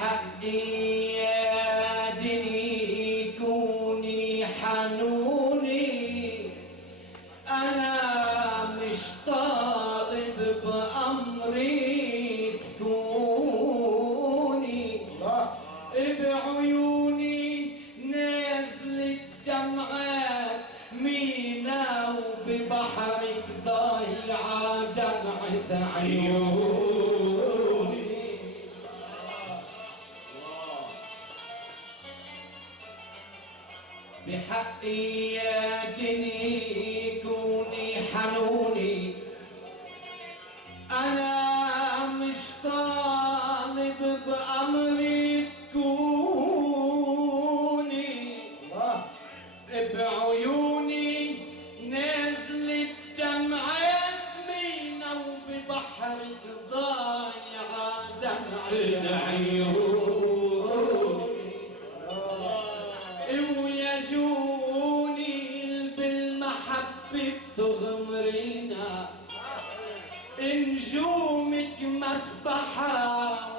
بحقي يا دني كوني حنوني، أنا مش طالب بأمري تكوني، بعيوني نازلة دمعات مينا وببحرك ضايعة دمعة عيوني. بحقي يا دني كوني حنوني، أنا مش طالب بأمري تكوني، بعيوني نزلت دمعات مينا وببحرك ضايعة دمعة عيوني. ويجوني بالمحبة بتغمرينا، نجومك مسبحة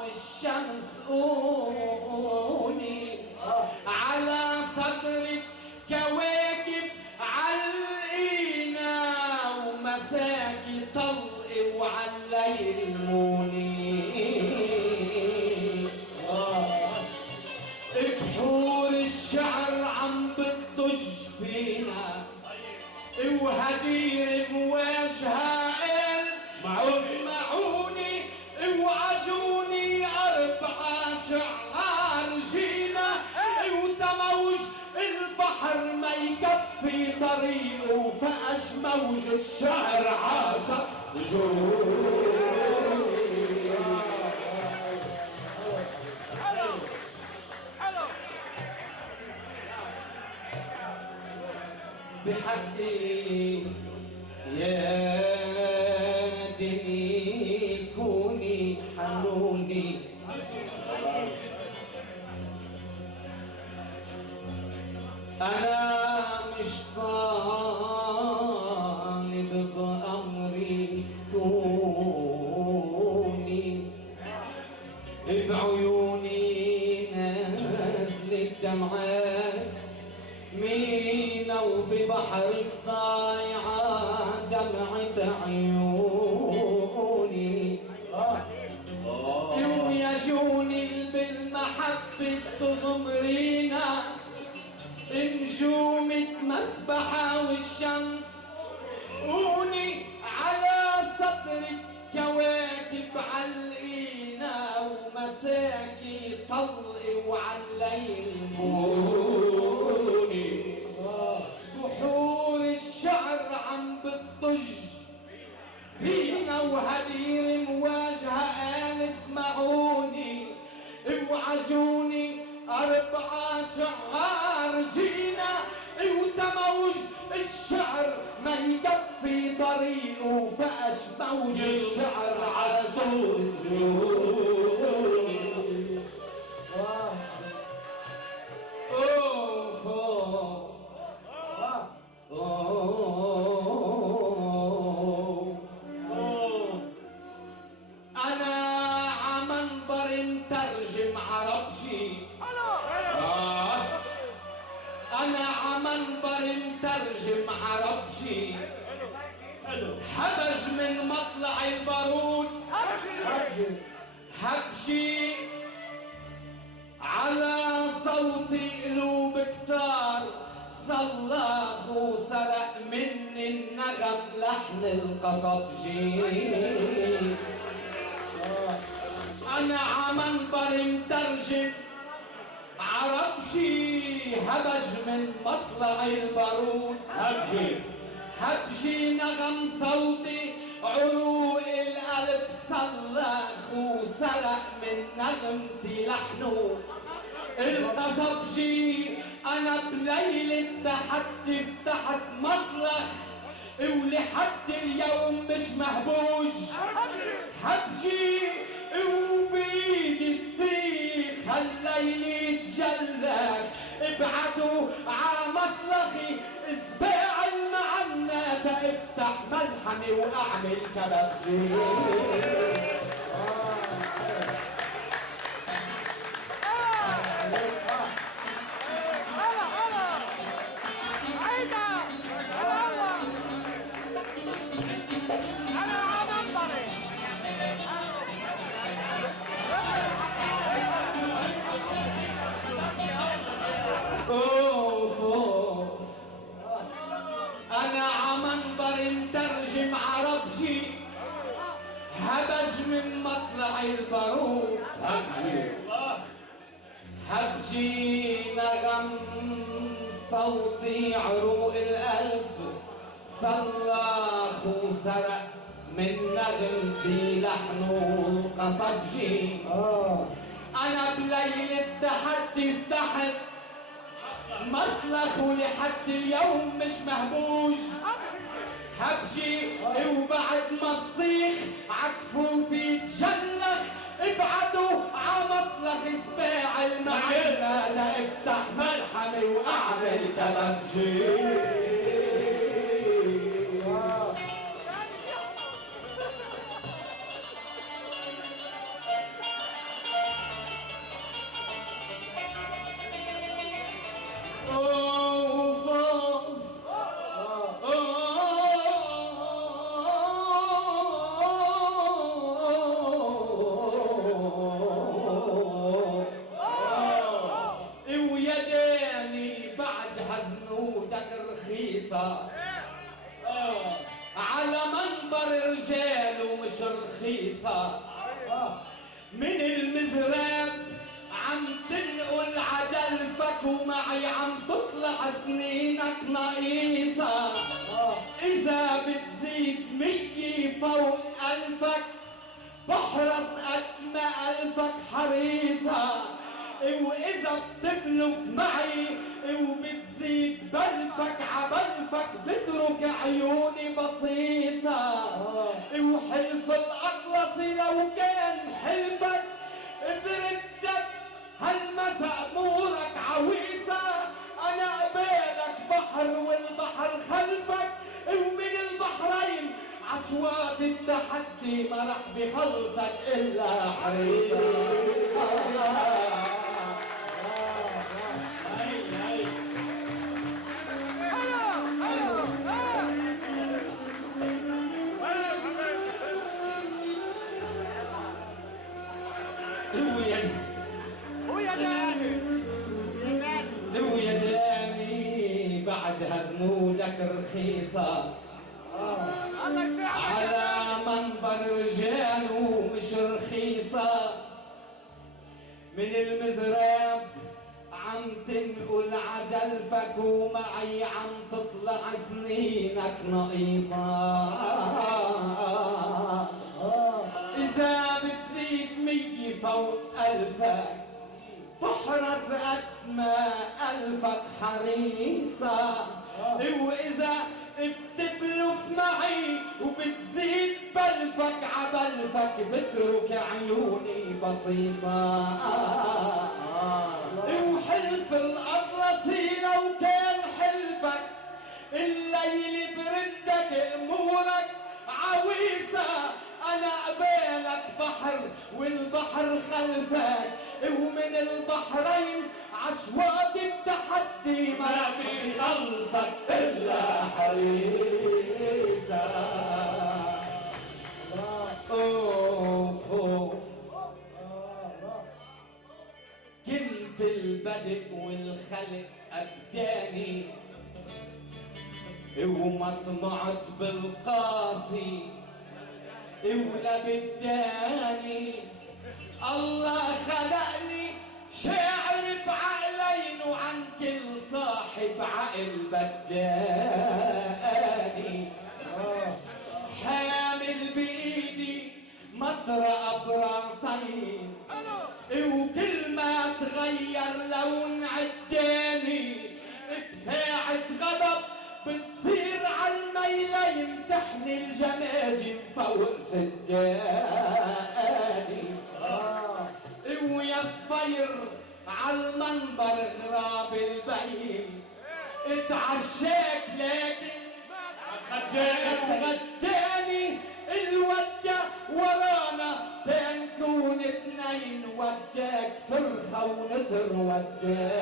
والشمس قوني، على صدرك كواكب علقينا ومساكي طلق وعالليل موني. بحور الشعر عم بتضج فينا، وهدير مواجهة اسمعوني وعجوني أربعة شعار جينا، وتموج البحر ما يكفي طريقه، فأش موج الشعر عاشق بحقي يا دني كوني حنوني، أنا مش طالب بأمري تكوني، بعيوني نازلة دمعات مينا وببحرك ضايعة دمعة عيوني. ويجوني بالمحبة تغمرينا، نجومك مسبحة والشمس قوني، على صدرك كواكب علقينا ومساكي طلق وعالليل موني. بحور الشعر عم بتضج فينا وهدير مواجهة قال اسمعوني وعجوني أربعة شعار جينا، وتموج الشعر ما يكفي طريقه، فأش موج الشعر عجوني. أنا عمنبر مترجم عربجي، أنا عمنبر مترجم عربجي، حبج من مطلع البارود حبجي، على صوتي قلوب كتار صلاخ وسرق مني النغم لحن القصبجي. أنا عمنبر مترجم عربجي، هبج من مطلع البارود هبجي نغم صوتي عروق القلب صلاخ وسرق من نغمتي لحنه القصبجي. أنا بليلة تحدي فتحت مصلخ ولحد اليوم مش مهبوج هبجي، وبايدي السيخ هالليل يتجلخ، ابعدوا عمصلخي اسباع المعنى تفتح ملحمي واعمل كبابجي. من مطلع البارود هبجي نغم صوتي عروق القلب صلخ وسرق من نغمتي لحنه القصبجي انا بليل التحدي فتحت مصلخ ولحد اليوم مش مهبوج هبجي وبعد ما الصيخ عكفوفي تشلخ ابعدوا عمصلخ سباع المعينة لافتح ملحمي واعمل كلبجي على منبر رجال ومش رخيصة من المزراب عم تنقل عدلفك ومعي عم تطلع سنينك نقيصة إذا بتزيد 100 فوق ألفك بحرص قد ما ألفك حريصة وإذا بتبلف معي وبتزيد بلفك عبلفك بترك عيوني بصيصة وحلف الأطلسي لو كان حلفك بردك هالمسا أمورك عويصة أنا قبالك بحر والبحر خلفك ومن البحرين عشوات التحدي ما رح بخلصك إلا حريصة ويا دامي بعد هزنودك رخيصة على منبر رجال ومش رخيصة من المزراب عم تنقل عدلفك ومعي عم تطلع سنينك نقيصة إذا بتزيد 100 فوق ألفك بحرص قد ما ألفك حريصة وإذا بتبلف معي وبتزيد بلفك عبلفك بترك عيوني بصيصة وحلف الأطلسي لو كان حلفك الليل بردك أمورك عويصة أنا قبالك بحر والبحر خلفك ومن البحرين عشوات التحدي ما في خلصك إلا حريصة أوف أوف كنت البدء والخلق أبداني وما طمعت بالقاسي ولا بداني الله خلقني شاعر بعقلين وعن كل صاحب عقل بداني حامل بايدي مطرقة براسين وكل ما تغير لون عالتاني بساعة غضب بتصير عالميلين تحني الجماجم فوق سداني ويا الصفير عالمنبر غراب البين اتعشاك لكن اتغداني الودة ورانا بنكون اتنين وداك فرخة ونسر وداني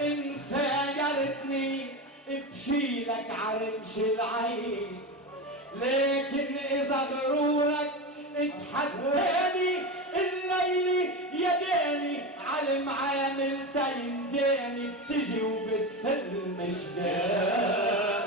إن سايرتني بشيلك عرمش العين لكن إذا غرورك اتحداني الليلي يداني علم عاملتين داني بتجي وبتفل مش داني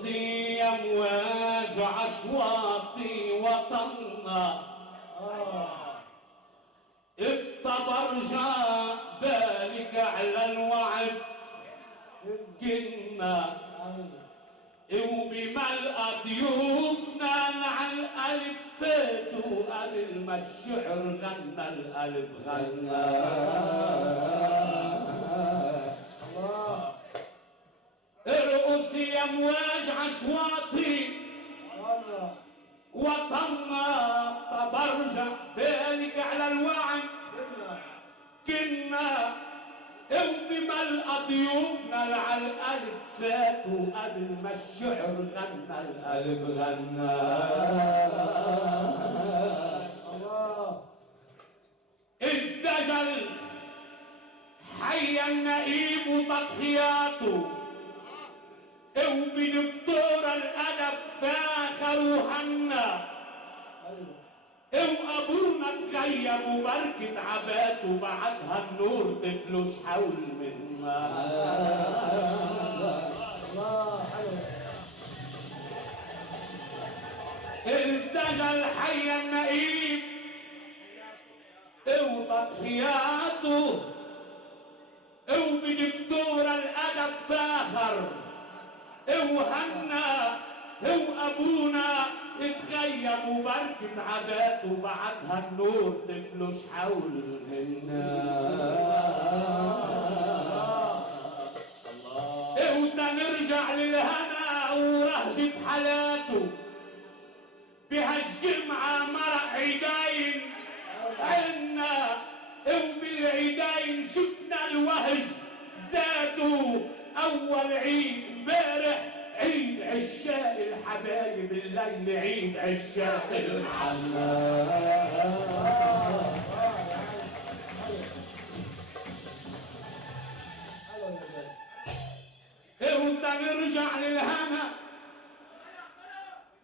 ارقصي يا امواج عشواطي وطننا، الطبرجة بالك على الوعد كنا، وبملقى ضيوفنا على القلب فاتوا قبل ما الشعر غنى القلب غنى. ارقصي يا امواج عشواطي وطننا، طبرجة بالك على الوعد كنا، وبملقى ضيوفنا على القلب فاتوا قبل ما الشعر غنى القلب غنى. الزجل حي النقيب وتضحياته، وبدكتور الادب فاخر وهنا، وابونا تغيب وبركة عباته بعدها النور تفلش حول من الزجل حي النقيب وتضحياته، وبدكتور الادب فاخر وهنا، وابونا اتغيب وبركة عباته بعدها النور تفلش حول ودا نرجع للهنا ورهجة حالاته، بهالجمعة مرق عيدين عنا، وبالعيدين شفنا الوهج زادوا. أول عيد امبارح عيد عشاق الحبايب، الليل عيد عشاق الحنان. ودا نرجع للهنا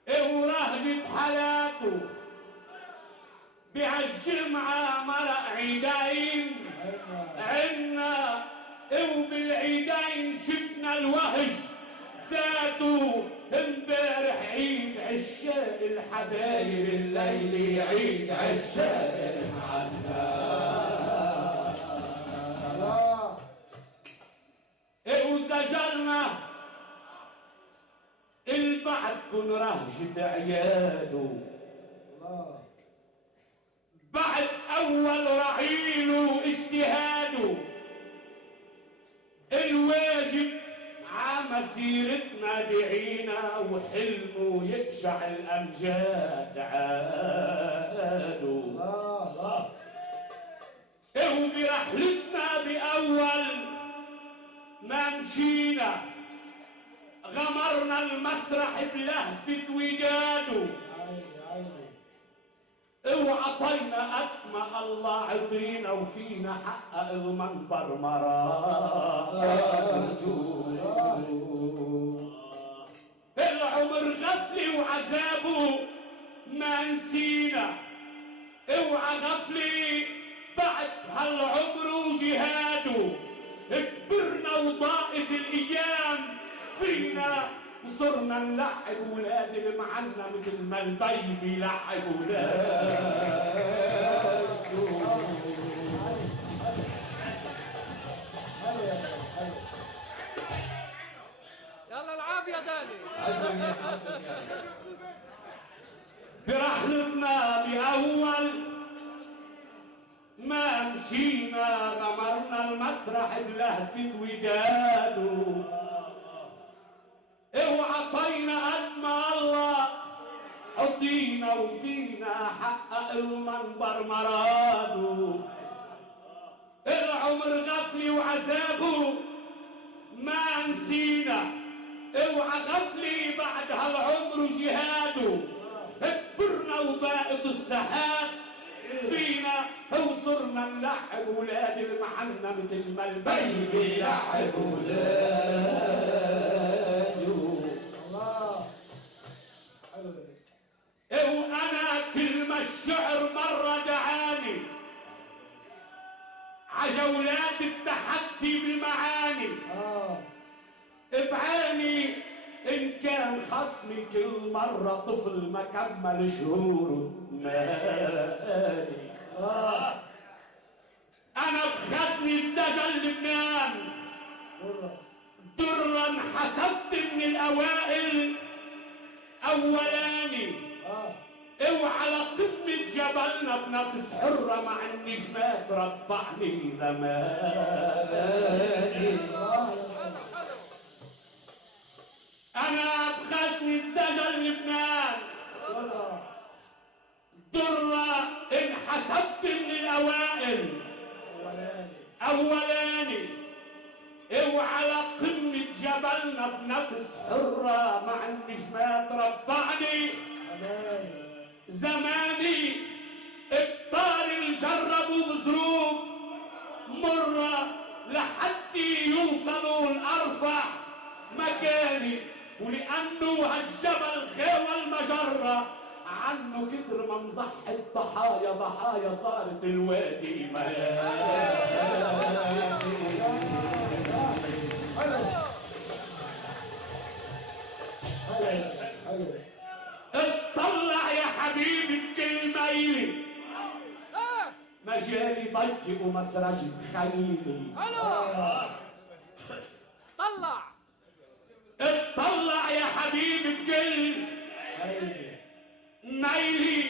ورهجة حالاته، بهالجمعة مرق عيدين عنا، وبالعيدين شفنا الوهج زادوا. امبارح عيد عشاق الحبايب، الليل عيد عشاق الحنان. وزجرنا البعد كن رهجة عياده، بعد اول رعيل واجتهاده، الواجب عمسيرتنا دعينا، وحلمه يقشع الامجاد عادوا. وبرحلتنا باول ما مشينا غمرنا المسرح بلهفة وداده، وعطينا قد ما الله عطينا، وفينا حقق المنبر مراده. العمر غفلي وعذابه ما نسينا، اوعى غفلي بعد هالعمر وجهاده، كبرنا وضاقت الايام فينا، وصرنا نلعب ولاد اللي معنا مثل ما البي بيلعب ولاده. يلا العاب يا داني. برحلتنا بأول ما مشينا غمرنا المسرح بلهفة وداده، وعطينا قد ما الله عطينا، وفينا حقق المنبر مراده. العمر غفلي وعذابه ما نسينا، اوعى غفلي بعد هالعمر جهاده، كبرنا وضاقت السحاب فينا، وصرنا نلعب ولاد اللي معنا مثل ما البي بيلعب ولاده. وانا كل ما الشعر مرة دعاني عجولات التحدي بالمعاني، بعاني ان كان كان خصمي كل مرة طفل ما كمل شهوره مالي. أنا بخزني اتسجل لبنان درا حسبت من الأوائل أولاني وعلى قمة جبلنا بنفس حرة مع النجمات ربعني زماني. أنا بخزني اتسجل لبنان درة انحسبت من الأوائل أولاني وعلى قمة جبلنا بنفس حرة مع النجمات ربعني زماني. كتار جربوا بظروف مرة لحتى يوصلوا لأرفع مكاني، ولأنه هالجبل خاوى المجرة عنه كتر ما مزح الضحايا ضحايا صارت الوادي اطلع يا حبيبي بكل ميلي مجالي ضيق ومسرجة خيلي. طلع اطلع يا حبيبي بكل ميلي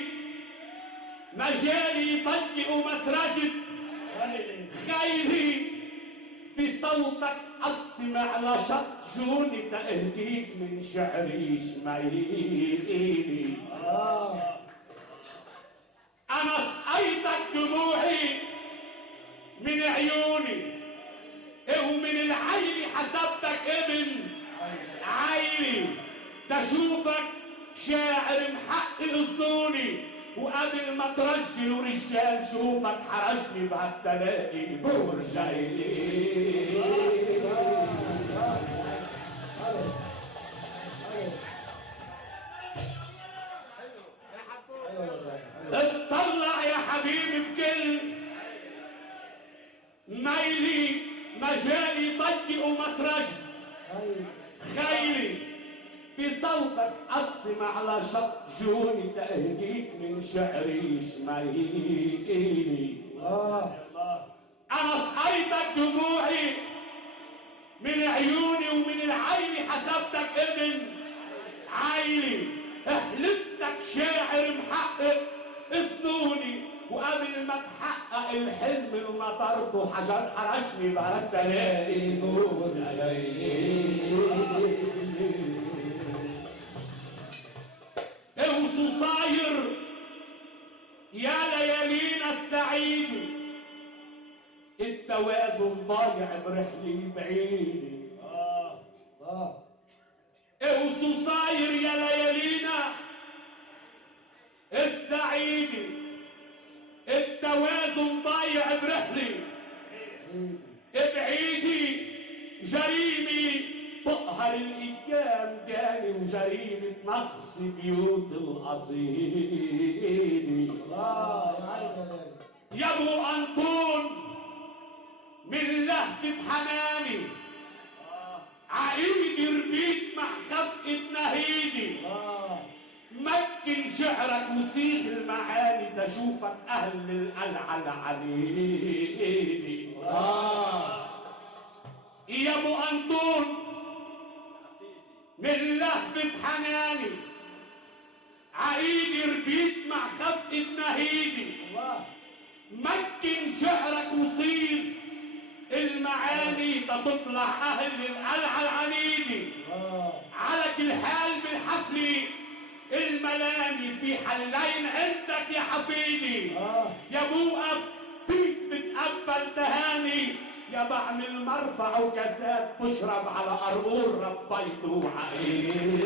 مجالي ضيق ومسرجة خيلي. بصوتك قسم على شط جوني تأهديك من شعري شميلي. أنا سقيتك دموعي من عيوني ومن العيلي حسبتك ابن عيلي. تشوفك شاعر محقق ظنوني وقبل ما ترجل ورجال شوفك حرجني بهالتلاقي برجيلي. اطلع يا حبيبي بكل ميلي مجالي ضيق ومسرج خيلي. بصوتك قسم على شط جوني تأهديك من شعري شميلي. أنا سقيتك دموعي من عيوني ومن العين حسبتك ابن عيلي. حلفتك شاعر محقق ظنوني وقبل ما تحقق الحلم اللي نطرته حجر حرجني بردت الاقي نور جاي. وشو صاير يا ليالينا السعيد التوازن ضايع برحلي بعيدي. وشو صاير يا ليالينا السعيدة التوازن ضايع برحلي بعيدي. جريمي تقهر الايام جاني وجريمة نقص بيوت القصيدة. يا ابو انطون من لهفة حناني عقيدي ربيت مع خفقة نهيدي. مكن شعرك وصيغ المعاني تشوفك اهل القلعة العنيدي. يا ابو انطون من لهفة حناني عقيدي ربيت مع خفقة نهيدي. مكن شعرك وصيغ المعاني تطلع اهل القلعة العنيدي. على كل حال بالحفلة الملاني في حلين عندك يا حفيدي. يا بوقف فيك بتقبل تهاني يا بعمل مرفع وكاسات بشرب على قرقور ربيته عقيد.